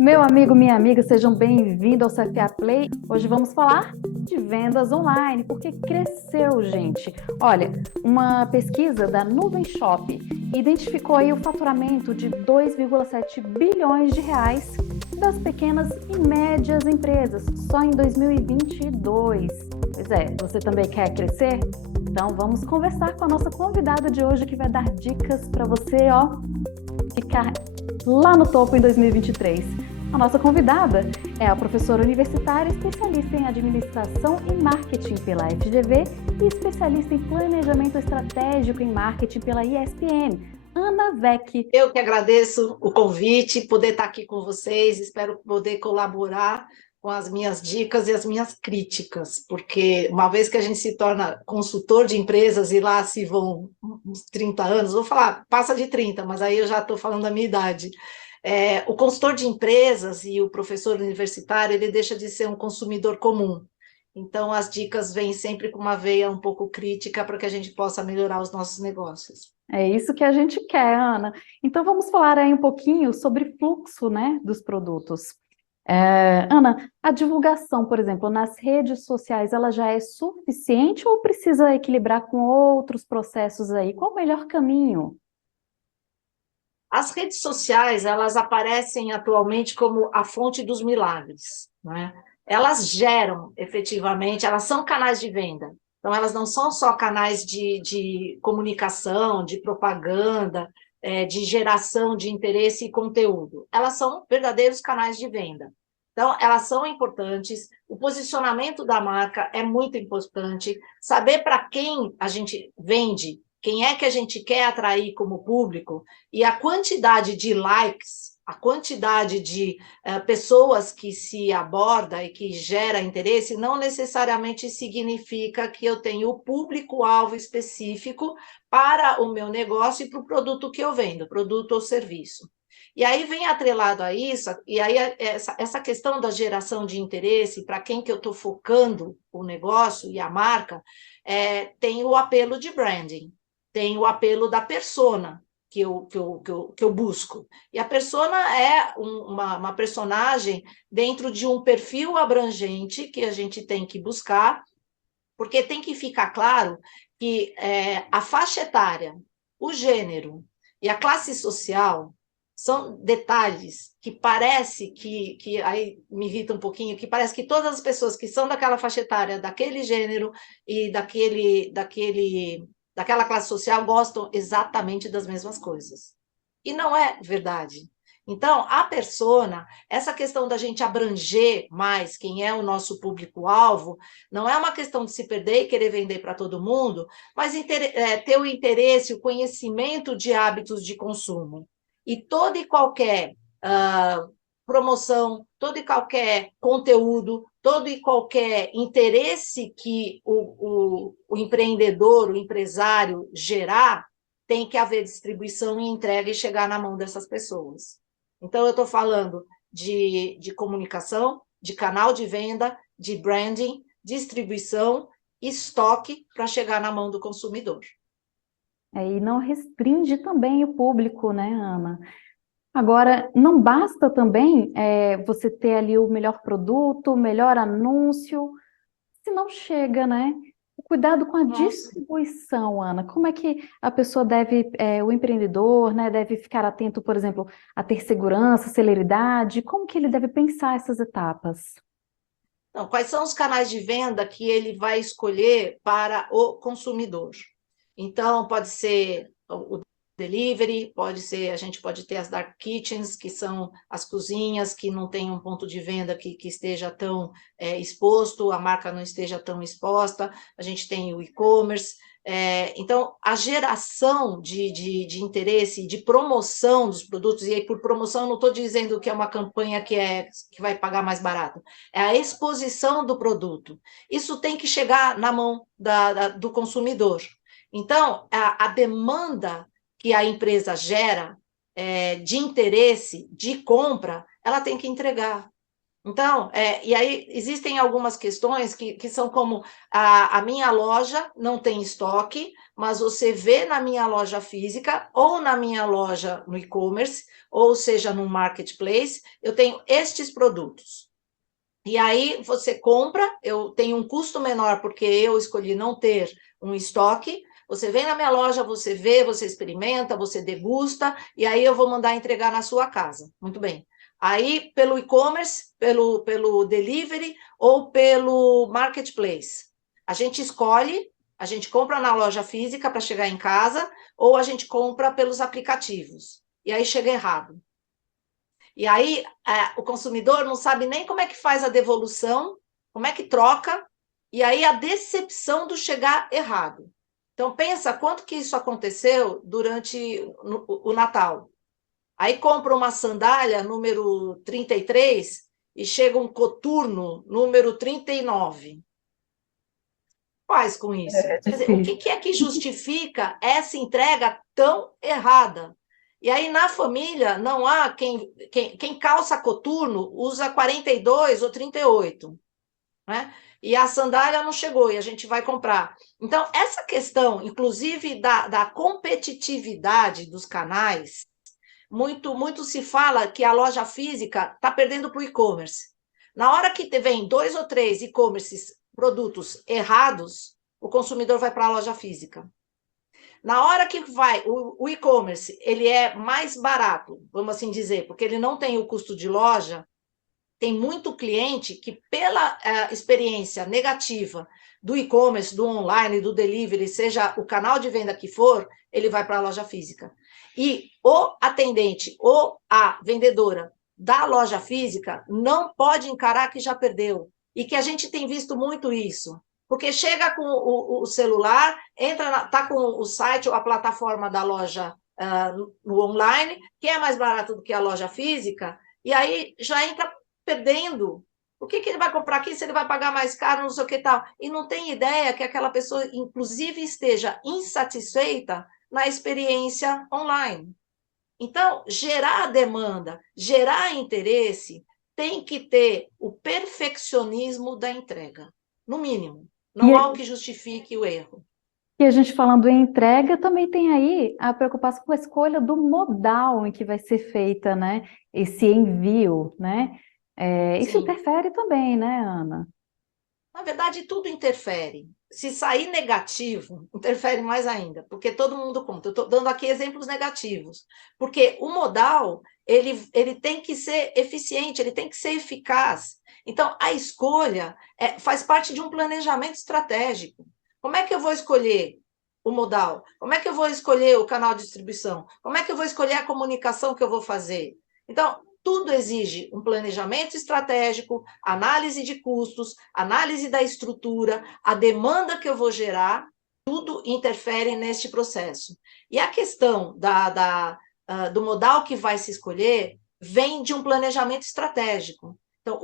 Meu amigo, minha amiga, sejam bem-vindos ao CFA Play. Hoje vamos falar de vendas online, porque cresceu, gente. Olha, uma pesquisa da Nuvem Shop identificou aí o faturamento de 2,7 bilhões de reais das pequenas e médias empresas, só em 2022. Pois é, você também quer crescer? Então vamos conversar com a nossa convidada de hoje, que vai dar dicas para você, ficar lá no topo em 2023. A nossa convidada é a professora universitária especialista em administração e marketing pela FGV e especialista em planejamento estratégico em marketing pela ESPM, Ana Vecchi. Eu que agradeço o convite, poder estar aqui com vocês, espero poder colaborar com as minhas dicas e as minhas críticas, porque uma vez que a gente se torna consultor de empresas e lá se vão uns 30 anos, vou falar, passa de 30, mas aí eu já estou falando da minha idade. O consultor de empresas e o professor universitário, ele deixa de ser um consumidor comum. Então, as dicas vêm sempre com uma veia um pouco crítica para que a gente possa melhorar os nossos negócios. É isso que a gente quer, Ana. Então vamos falar aí um pouquinho sobre fluxo, né, dos produtos. Ana, a divulgação, por exemplo, nas redes sociais, ela já é suficiente ou precisa equilibrar com outros processos aí? Qual o melhor caminho? As redes sociais, elas aparecem atualmente como a fonte dos milagres, né? Elas geram, efetivamente, elas são canais de venda. Então, elas não são só canais de comunicação, de propaganda, de geração de interesse e conteúdo. Elas são verdadeiros canais de venda. Então, elas são importantes, o posicionamento da marca é muito importante, saber para quem a gente vende, quem é que a gente quer atrair como público, e a quantidade de likes, a quantidade de pessoas que se aborda e que gera interesse, não necessariamente significa que eu tenho o público-alvo específico para o meu negócio e para o produto que eu vendo, produto ou serviço. E aí vem atrelado a isso, e aí essa questão da geração de interesse, para quem que eu estou focando o negócio e a marca, tem o apelo de branding, tem o apelo da persona que eu busco. E a persona é uma personagem dentro de um perfil abrangente que a gente tem que buscar, porque tem que ficar claro que a faixa etária, o gênero e a classe social são detalhes que parece que aí me irrita um pouquinho, que parece que todas as pessoas que são daquela faixa etária, daquele gênero e daquela classe social gostam exatamente das mesmas coisas. E não é verdade. Então, a persona, essa questão da gente abranger mais quem é o nosso público-alvo, não é uma questão de se perder e querer vender para todo mundo, mas ter o interesse, o conhecimento de hábitos de consumo. E toda e qualquer promoção, todo e qualquer conteúdo, todo e qualquer interesse que o empreendedor, o empresário gerar, tem que haver distribuição e entrega e chegar na mão dessas pessoas. Então, eu estou falando de comunicação, de canal de venda, de branding, distribuição, estoque para chegar na mão do consumidor. E não restringe também o público, né, Ana? Agora, não basta também você ter ali o melhor produto, o melhor anúncio, se não chega, né? O cuidado com a Nossa. distribuição, Ana. Como é que a pessoa deve, o empreendedor, né, deve ficar atento, por exemplo, a ter segurança, celeridade? Como que ele deve pensar essas etapas? Então, quais são os canais de venda que ele vai escolher para o consumidor? Então, pode ser o delivery, a gente pode ter as dark kitchens, que são as cozinhas que não tem um ponto de venda que esteja tão exposto, a marca não esteja tão exposta, a gente tem o e-commerce. Então, a geração de interesse, de promoção dos produtos, e aí por promoção eu não estou dizendo que é uma campanha que vai pagar mais barato, é a exposição do produto. Isso tem que chegar na mão do consumidor. Então, a demanda que a empresa gera de interesse, de compra, ela tem que entregar. Então, e aí existem algumas questões que são como a minha loja não tem estoque, mas você vê na minha loja física ou na minha loja no e-commerce, ou seja, no marketplace, eu tenho estes produtos. E aí você compra, eu tenho um custo menor porque eu escolhi não ter um estoque. Você vem na minha loja, você vê, você experimenta, você degusta, e aí eu vou mandar entregar na sua casa. Muito bem. Aí, pelo e-commerce, pelo delivery ou pelo marketplace. A gente escolhe, a gente compra na loja física para chegar em casa, ou a gente compra pelos aplicativos. E aí chega errado. E aí o consumidor não sabe nem como é que faz a devolução, como é que troca, e aí a decepção do chegar errado. Então, pensa quanto que isso aconteceu durante o Natal. Aí compra uma sandália número 33 e chega um coturno número 39. Faz com isso? É Quer dizer, o difícil. que é que justifica essa entrega tão errada? E aí, na família, não há quem calça coturno usa 42 ou 38, né? E a sandália não chegou e a gente vai comprar. Então, essa questão, inclusive, da competitividade dos canais, muito se fala que a loja física está perdendo para o e-commerce. Na hora que vem 2 ou 3 e-commerces produtos errados, o consumidor vai para a loja física. Na hora que vai o e-commerce, ele é mais barato, vamos assim dizer, porque ele não tem o custo de loja. Tem muito cliente que, pela experiência negativa do e-commerce, do online, do delivery, seja o canal de venda que for, ele vai para a loja física. E o atendente ou a vendedora da loja física não pode encarar que já perdeu. E que a gente tem visto muito isso. Porque chega com o celular, está com o site ou a plataforma da loja no online, que é mais barato do que a loja física, e aí já entra perdendo. O que ele vai comprar aqui se ele vai pagar mais caro, não sei o que tal? E não tem ideia que aquela pessoa, inclusive, esteja insatisfeita na experiência online. Então, gerar demanda, gerar interesse, tem que ter o perfeccionismo da entrega, no mínimo. Não há o E, que justifique o erro. e a gente falando em entrega, também tem aí a preocupação com a escolha do modal em que vai ser feita, né, esse envio, né? Isso Sim. interfere também, né, Ana? Na verdade, tudo interfere. Se sair negativo, interfere mais ainda, porque todo mundo conta. Eu estou dando aqui exemplos negativos, porque o modal ele tem que ser eficiente, ele tem que ser eficaz. Então, a escolha faz parte de um planejamento estratégico. Como é que eu vou escolher o modal? Como é que eu vou escolher o canal de distribuição? Como é que eu vou escolher a comunicação que eu vou fazer? Então, tudo exige um planejamento estratégico, análise de custos, análise da estrutura, a demanda que eu vou gerar, tudo interfere neste processo. E a questão do modal que vai se escolher vem de um planejamento estratégico. Então,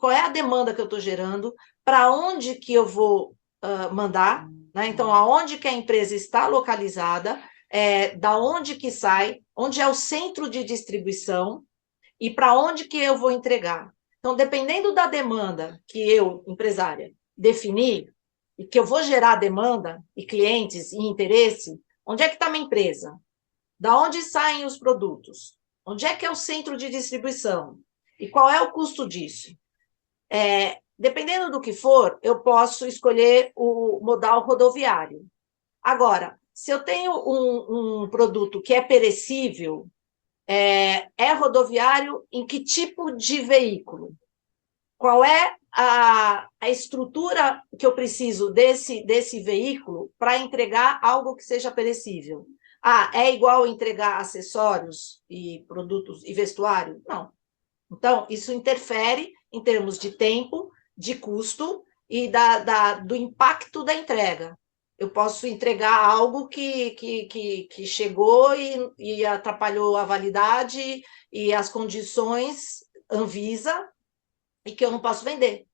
qual é a demanda que eu estou gerando, para onde que eu vou mandar, né? Então, aonde que a empresa está localizada, da onde que sai, onde é o centro de distribuição, e para onde que eu vou entregar. Então, dependendo da demanda que eu, empresária, definir, e que eu vou gerar demanda e clientes e interesse, onde é que está minha empresa? Da onde saem os produtos? Onde é que é o centro de distribuição? E qual é o custo disso? Dependendo do que for, eu posso escolher o modal rodoviário. Agora, se eu tenho um produto que é perecível, rodoviário em que tipo de veículo? Qual é a estrutura que eu preciso desse veículo para entregar algo que seja perecível? É igual entregar acessórios e produtos e vestuário? Não. Então, isso interfere em termos de tempo, de custo e do impacto da entrega. Eu posso entregar algo que chegou e atrapalhou a validade e as condições Anvisa e que eu não posso vender.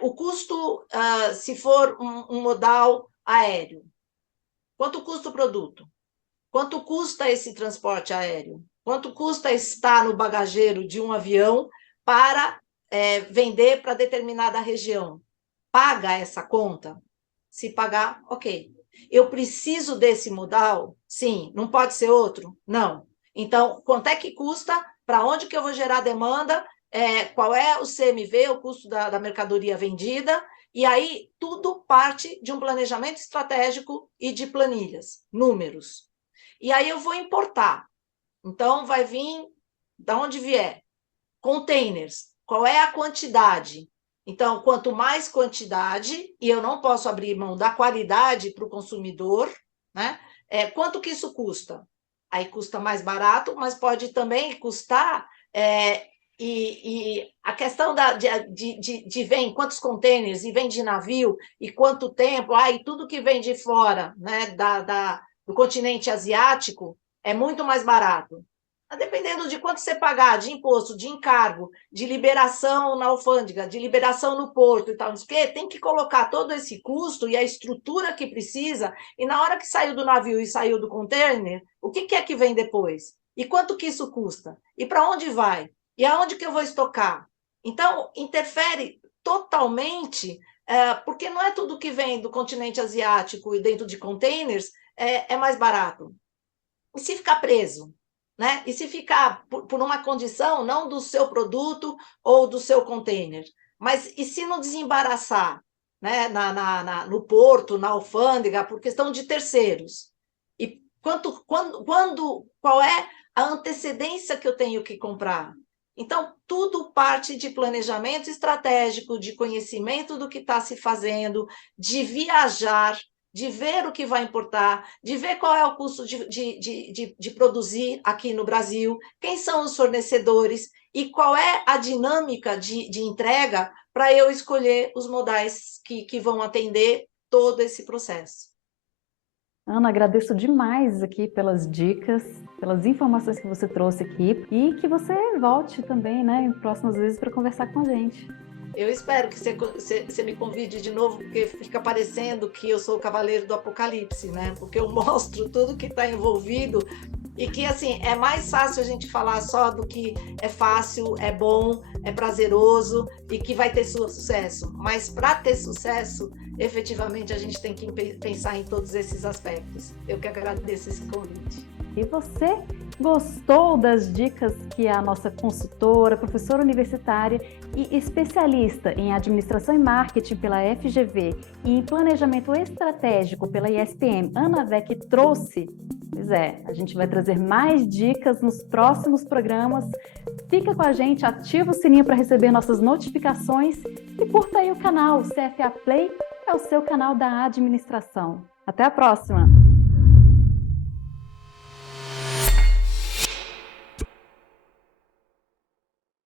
O custo, se for um modal aéreo, quanto custa o produto? Quanto custa esse transporte aéreo? Quanto custa estar no bagageiro de um avião para vender para determinada região. Paga essa conta? Se pagar, ok. Eu preciso desse modal? Sim. Não pode ser outro? Não. Então, quanto é que custa? Para onde que eu vou gerar demanda? Qual é o CMV, o custo da mercadoria vendida? E aí, tudo parte de um planejamento estratégico e de planilhas, números. E aí eu vou importar. Então, vai vir, da onde vier, containers. Qual é a quantidade? Então, quanto mais quantidade, e eu não posso abrir mão da qualidade para o consumidor, né? Quanto que isso custa? Aí custa mais barato, mas pode também custar... E a questão de vem quantos containers e vem de navio e quanto tempo, e tudo que vem de fora, né, do continente asiático é muito mais barato. Dependendo de quanto você pagar de imposto, de encargo, de liberação na alfândega, de liberação no porto e tal, não sei o quê, tem que colocar todo esse custo e a estrutura que precisa, e na hora que saiu do navio e saiu do container, o que é que vem depois? E quanto que isso custa? E para onde vai? E aonde que eu vou estocar? Então, interfere totalmente, porque não é tudo que vem do continente asiático e dentro de containers é mais barato. E se ficar preso? Né? E se ficar por uma condição não do seu produto ou do seu container? Mas e se não desembaraçar, né? No porto, na alfândega, por questão de terceiros? E qual é a antecedência que eu tenho que comprar? Então, tudo parte de planejamento estratégico, de conhecimento do que está se fazendo, de viajar, de ver o que vai importar, de ver qual é o custo de produzir aqui no Brasil, quem são os fornecedores e qual é a dinâmica de entrega para eu escolher os modais que vão atender todo esse processo. Ana, agradeço demais aqui pelas dicas, pelas informações que você trouxe aqui e que você volte também, né, em próximas vezes para conversar com a gente. Eu espero que você me convide de novo, porque fica parecendo que eu sou o cavaleiro do apocalipse, né? Porque eu mostro tudo que está envolvido e que, assim, é mais fácil a gente falar só do que é fácil, é bom, é prazeroso e que vai ter sucesso. Mas para ter sucesso, efetivamente, a gente tem que pensar em todos esses aspectos. Eu que agradeço esse convite. E você gostou das dicas que a nossa consultora, professora universitária e especialista em administração e marketing pela FGV e em planejamento estratégico pela ISPM, Ana Weck, trouxe? Pois é, a gente vai trazer mais dicas nos próximos programas. Fica com a gente, ativa o sininho para receber nossas notificações e curta aí o canal. O CFA Play é o seu canal da administração. Até a próxima!